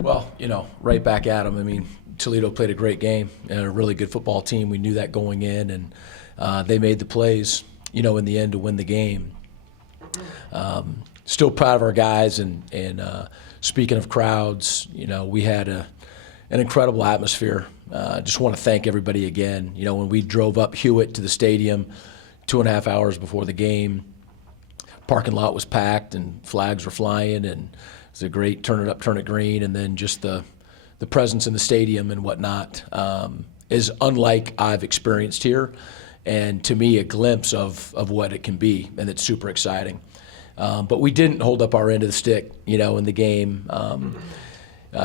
Well, right back at them. I mean, Toledo played a great game and a really good football team. We knew that going in, and they made the plays, in the end to win the game. Still proud of our guys, and speaking of crowds, we had an incredible atmosphere. Just want to thank everybody again. When we drove up Hewitt to the stadium 2.5 hours before the game, parking lot was packed and flags were flying, and it was a great turn it up, turn it green, and then just the presence in the stadium and whatnot is unlike I've experienced here, and to me a glimpse of what it can be, and it's super exciting. But we didn't hold up our end of the stick, in the game.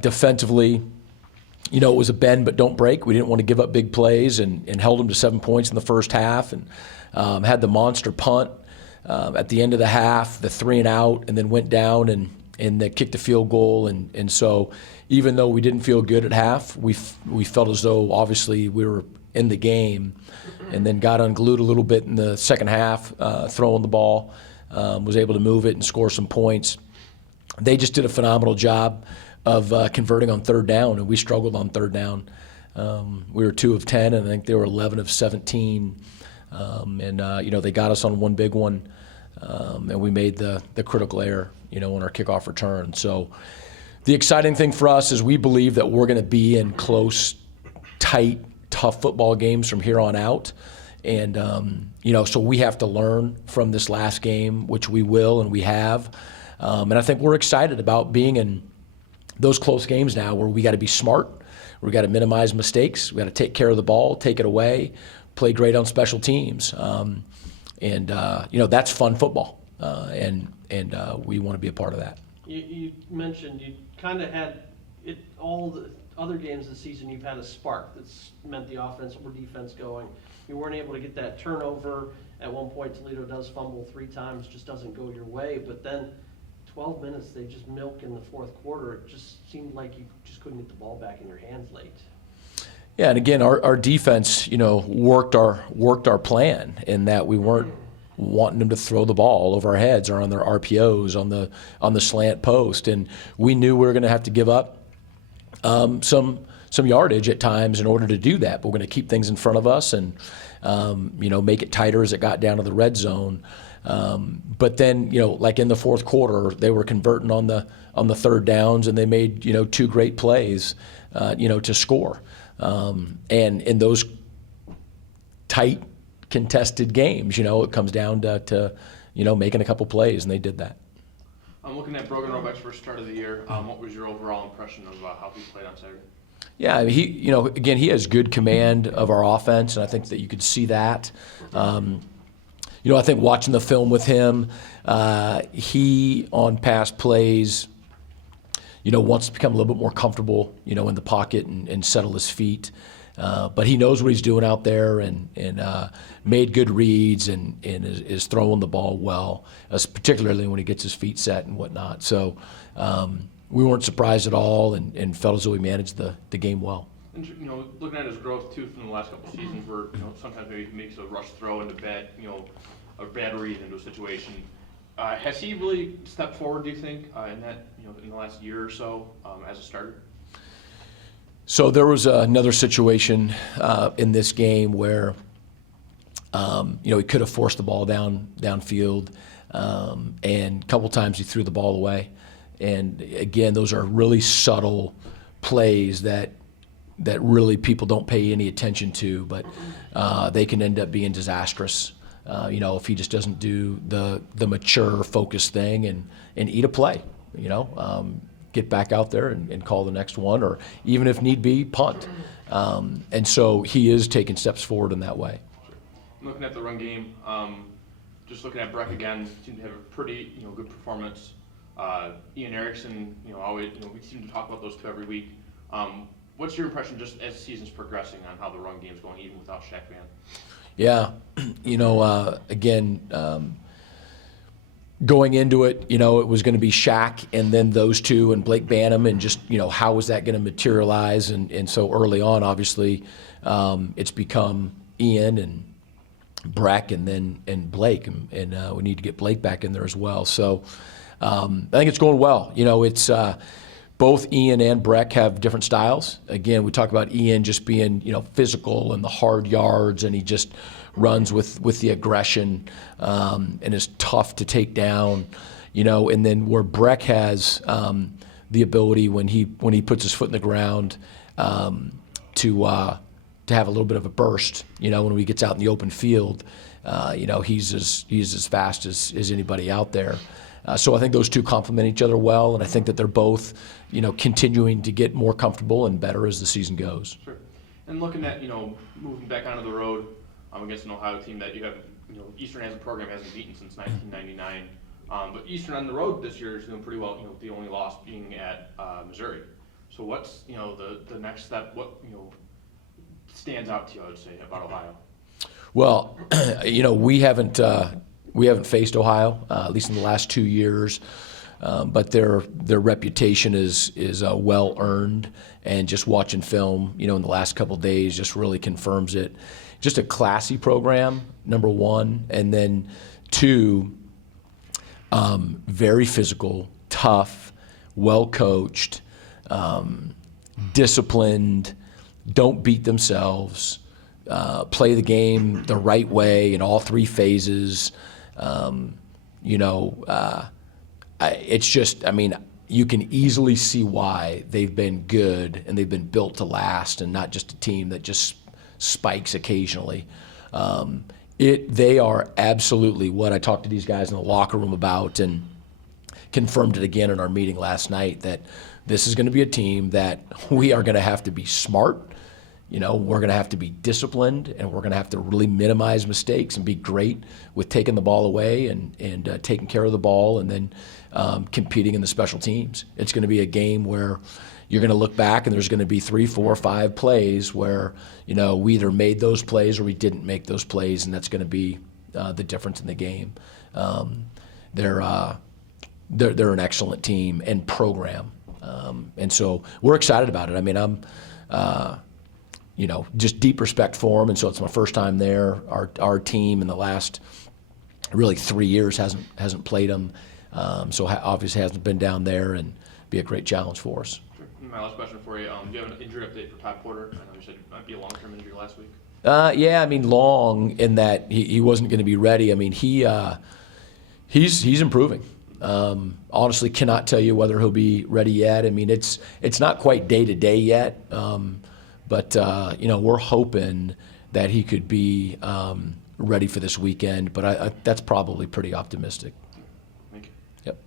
Defensively, it was a bend but don't break. We didn't want to give up big plays and held them to 7 points in the first half, and had the monster punt at the end of the half, the 3 and out, and then went down and they kicked a field goal. And so even though we didn't feel good at half, we felt as though obviously we were in the game, and then got unglued a little bit in the second half, throwing the ball, was able to move it and score some points. They just did a phenomenal job of converting on third down, and we struggled on third down. We were 2 of 10, and I think they were 11 of 17. They got us on one big one, and we made the critical error, on our kickoff return. So the exciting thing for us is we believe that we're going to be in close, tight, tough football games from here on out. And, so we have to learn from this last game, which we will and we have. And I think we're excited about being in those close games now where we got to be smart. We got to minimize mistakes. We got to take care of the ball, take it away, play great on special teams. That's fun football. And we want to be a part of that. You mentioned you kind of had it all the other games this season. You've had a spark that's meant the offense or defense going. You weren't able to get that turnover. At one point, Toledo does fumble 3 times, just doesn't go your way. But then 12 minutes, they just milk in the fourth quarter. It just seemed like you just couldn't get the ball back in your hands late. Yeah, and again, our defense, worked our plan in that we weren't wanting them to throw the ball over our heads or on their RPOs on the slant post, and we knew we were going to have to give up some yardage at times in order to do that. But we're going to keep things in front of us and make it tighter as it got down to the red zone. But then like in the fourth quarter, they were converting on the third downs, and they made 2 great plays to score. And in those tight, contested games, it comes down to making a couple plays, and they did that. I'm looking at Brogan Robeck's first start of the year. What was your overall impression of how he played on Saturday? Yeah, I mean, he has good command of our offense, and I think that you could see that. I think watching the film with him, he on past plays, wants to become a little bit more comfortable, in the pocket and settle his feet. But he knows what he's doing out there, and made good reads and is throwing the ball well, particularly when he gets his feet set and whatnot. So we weren't surprised at all, and felt as though he managed the game well. And, looking at his growth too from the last couple of seasons, where sometimes maybe he makes a rush throw into a bad read into a situation. Has he really stepped forward, do you think, in that in the last year or so as a starter? So there was another situation in this game where he could have forced the ball downfield, and a couple times he threw the ball away. And again, those are really subtle plays that really people don't pay any attention to, but they can end up being disastrous. If he just doesn't do the mature, focused thing and eat a play, get back out there and call the next one, or even if need be, punt. And so he is taking steps forward in that way. Sure. Looking at the run game, just looking at Breck again, seemed to have a pretty good performance. Ian Erickson, always we seem to talk about those 2 every week. What's your impression just as the season's progressing on how the run game's going, even without Shaq Van? Yeah, again, going into it, it was going to be Shaq and then those 2 and Blake Banham, and just, how was that going to materialize? And so early on, obviously, it's become Ian and Breck and Blake, and we need to get Blake back in there as well. So I think it's going well. It's both Ian and Breck have different styles. Again, we talk about Ian just being, physical and the hard yards, and he just runs with the aggression and is tough to take down. And then where Breck has the ability when he puts his foot in the ground to have a little bit of a burst. When he gets out in the open field, he's as fast as anybody out there. So I think those two complement each other well, and I think that they're both, continuing to get more comfortable and better as the season goes. Sure. And looking at, moving back onto the road against an Ohio team that you have, Eastern as a program hasn't beaten since 1999. But Eastern on the road this year is doing pretty well, the only loss being at Missouri. So what's, the next step, what, stands out to you, I would say, about Ohio? Well, we haven't faced Ohio, at least in the last 2 years, but their reputation is well earned, and just watching film, in the last couple of days just really confirms it. Just a classy program, number one, and then two, very physical, tough, well coached, disciplined, don't beat themselves. Play the game the right way in all three phases. It's just, you can easily see why they've been good and they've been built to last, and not just a team that just spikes occasionally. They are absolutely what I talked to these guys in the locker room about, and confirmed it again in our meeting last night, that this is going to be a team that we are going to have to be smart. We're going to have to be disciplined, and we're going to have to really minimize mistakes and be great with taking the ball away and taking care of the ball, and then competing in the special teams. It's going to be a game where you're going to look back and there's going to be 3, 4, 5 plays where, we either made those plays or we didn't make those plays, and that's going to be the difference in the game. They're an excellent team and program, and so we're excited about it. I'm just deep respect for them, and so it's my first time there. Our team in the last really 3 years hasn't played them, so obviously hasn't been down there, and be a great challenge for us. Sure. My last question for you, do you have an injury update for Todd Porter? I know you said it might be a long-term injury last week. Long in that he wasn't going to be ready. He's improving. Honestly, cannot tell you whether he'll be ready yet. It's not quite day-to-day yet. But we're hoping that he could be ready for this weekend. But that's probably pretty optimistic. Thank you. Yep.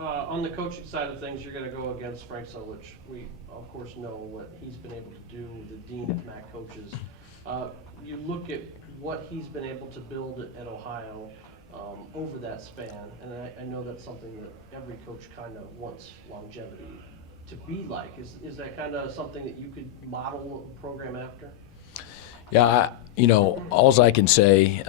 On the coaching side of things, you're going to go against Frank which we, of course, know what he's been able to do, the dean of MAC coaches. You look at what he's been able to build at Ohio over that span, and I know that's something that every coach kind of wants longevity to be like. Is that kind of something that you could model a program after? Yeah, all I can say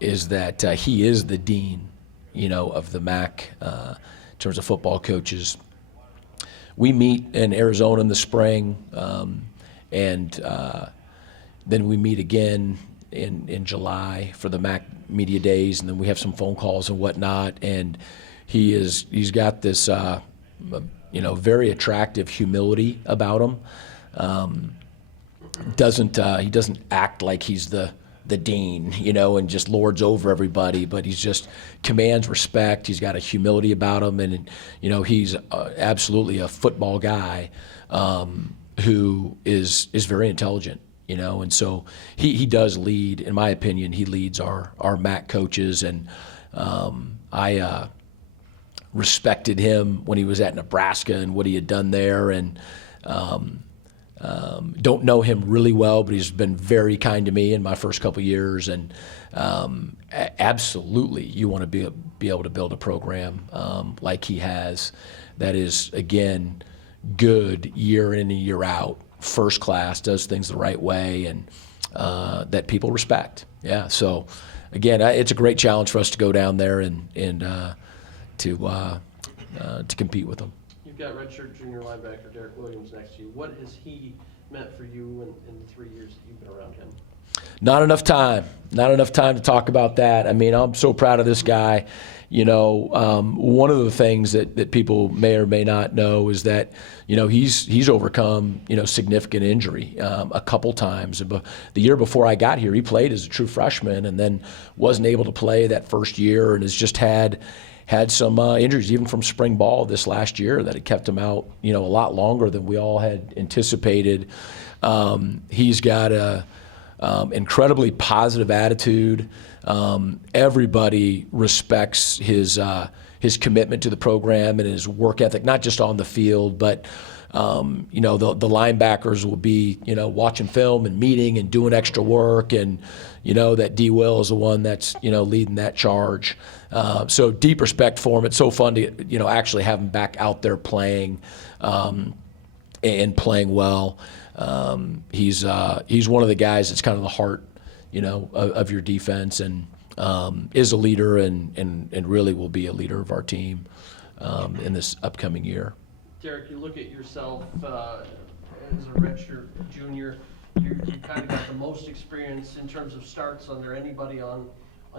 is that he is the dean, of the MAC in terms of football coaches. We meet in Arizona in the spring, and then we meet again in July for the MAC media days, and then we have some phone calls and whatnot. And he's got this very attractive humility about him. He doesn't act like he's the dean, and just lords over everybody, but he's just commands respect. He's got a humility about him, and he's absolutely a football guy who is very intelligent. And so he does lead, in my opinion, he leads our MAC coaches, and I respected him when he was at Nebraska and what he had done there, and don't know him really well, but he's been very kind to me in my first couple of years, and absolutely you want to be able to build a program like he has that is, again, good year in and year out, first class, does things the right way, and that people respect. Yeah, so again, it's a great challenge for us to go down there and to compete with them. You've got redshirt junior linebacker Derric Williams next to you. What has he meant for you in the 3 years that you've been around him? Not enough time. Not enough time to talk about that. I mean, I'm so proud of this guy. You know, one of the things that people may or may not know is that, you know, he's overcome, you know, significant injury a couple times. The year before I got here, he played as a true freshman and then wasn't able to play that first year and has just had some injuries, even from spring ball this last year, that had kept him out, you know, a lot longer than we all had anticipated. He's got a incredibly positive attitude. Everybody respects his commitment to the program and his work ethic, not just on the field, but you know, the linebackers will be, you know, watching film and meeting and doing extra work, and you know that D. Will is the one that's, you know, leading that charge. So deep respect for him. It's so fun to, you know, actually have him back out there playing and playing well. He's one of the guys that's kind of the heart, you know, of your defense, and is a leader and really will be a leader of our team in this upcoming year. Derric, you look at yourself as a redshirt junior. You kind of got the most experience in terms of starts under anybody on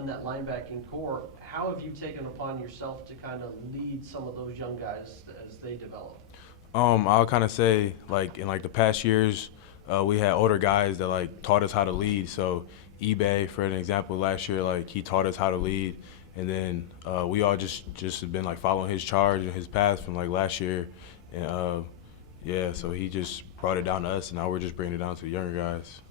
that linebacking core. How have you taken upon yourself to kind of lead some of those young guys as they develop? I'll kind of say, like, in like the past years, we had older guys that like taught us how to lead. So eBay, for an example, last year, like, he taught us how to lead, and then we all just have been like following his charge and his path from like last year, and yeah, so he just brought it down to us, and now we're just bringing it down to the younger guys.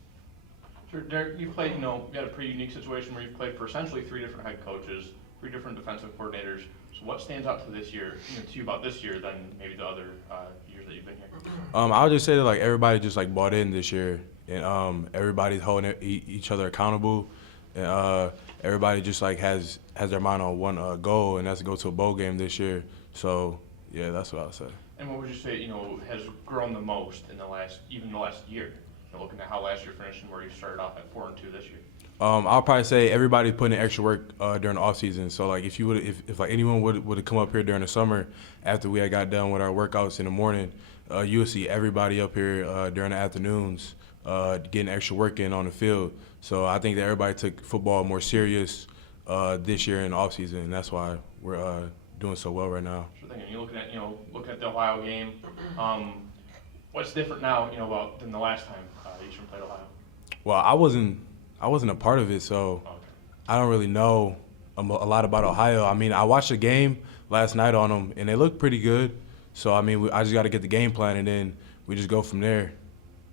Sure, Derric, you played, you know, you had a pretty unique situation where you've played for essentially 3 different head coaches, 3 different defensive coordinators. So what stands out to this year, you know, to you about this year than maybe the other years that you've been here? I would just say that like everybody just like bought in this year, and everybody's holding each other accountable, and everybody just like has their mind on one goal, and that's to go to a bowl game this year. So yeah, that's what I would say. And what would you say, you know, has grown the most in the last year? You know, looking at how last year finished and where you started off at 4-2 this year. I'll probably say everybody putting in extra work during the off season. So like if like anyone would have come up here during the summer after we had got done with our workouts in the morning, you would see everybody up here during the afternoons getting extra work in on the field. So I think that everybody took football more serious this year in the off season, and that's why we're doing so well right now. Sure thing. And you're looking at the Ohio game. What's different now, you know, than the last time Eastern played Ohio? Well, I wasn't a part of it, so Okay. I don't really know a lot about Ohio. I mean, I watched the game last night on them, and they looked pretty good. So, I mean, I just got to get the game plan, and then we just go from there.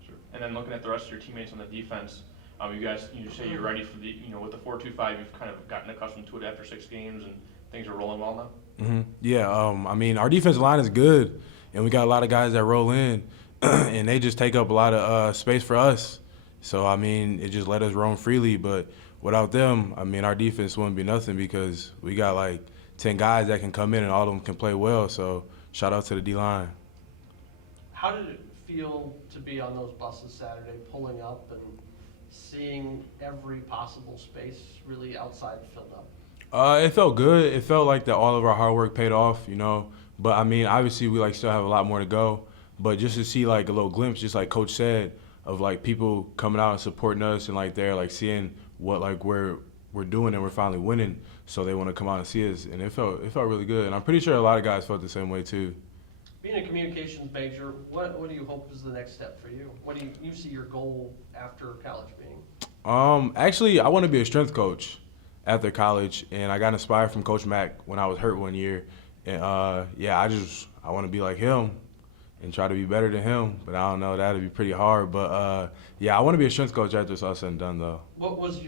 Sure. And then looking at the rest of your teammates on the defense, you say you're ready for the, you know, with the 4-2-5, you've kind of gotten accustomed to it after 6 games, and things are rolling well now? Mm-hmm. Yeah, I mean, our defensive line is good, and we got a lot of guys that roll in, and they just take up a lot of space for us. So, I mean, it just let us roam freely. But without them, I mean, our defense wouldn't be nothing because we got like 10 guys that can come in and all of them can play well. So, shout out to the D-line. How did it feel to be on those buses Saturday, pulling up and seeing every possible space really outside filled up? It felt good. It felt like that all of our hard work paid off, you know. But, I mean, obviously we like still have a lot more to go. But just to see like a little glimpse, just like Coach said, of like people coming out and supporting us and like they're like seeing what like we're doing and we're finally winning, so they want to come out and see us, and it felt really good, and I'm pretty sure a lot of guys felt the same way too. Being a communications major, what do you hope is the next step for you? What do you see your goal after college being? Actually, I want to be a strength coach after college, and I got inspired from Coach Mack when I was hurt one year, and yeah, I want to be like him and try to be better than him, but I don't know, that'd be pretty hard. But yeah, I want to be a strength coach after it's all said and done, though. What was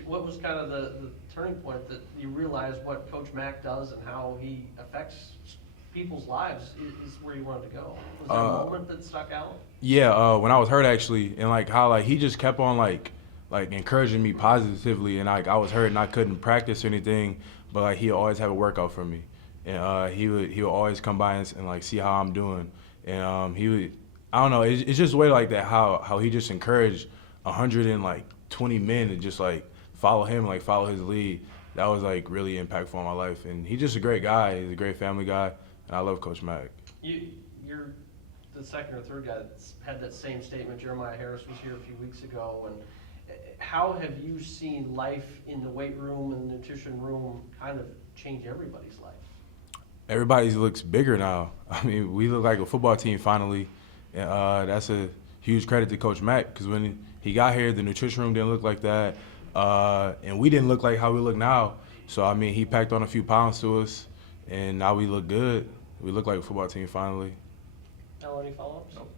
kind of the turning point that you realized what Coach Mack does and how he affects people's lives is where you wanted to go? Was there a moment that stuck out? Yeah, when I was hurt actually, and like how like he just kept on like encouraging me positively, and like I was hurt and I couldn't practice or anything, but like he always had a workout for me, and he would always come by and like see how I'm doing. And he would, I don't know, it's just a way like that, how he just encouraged 120 men to just like follow him, like follow his lead. That was like really impactful on my life. And he's just a great guy. He's a great family guy, and I love Coach Mack. You're the second or third guy that's had that same statement. Jeremiah Harris was here a few weeks ago, and how have you seen life in the weight room and the nutrition room kind of change everybody's life? Everybody looks bigger now. I mean, we look like a football team finally, and that's a huge credit to Coach Mack, because when he got here, the nutrition room didn't look like that, and we didn't look like how we look now. So I mean, he packed on a few pounds to us, and now we look good. We look like a football team finally. Al, any follow-ups? Nope.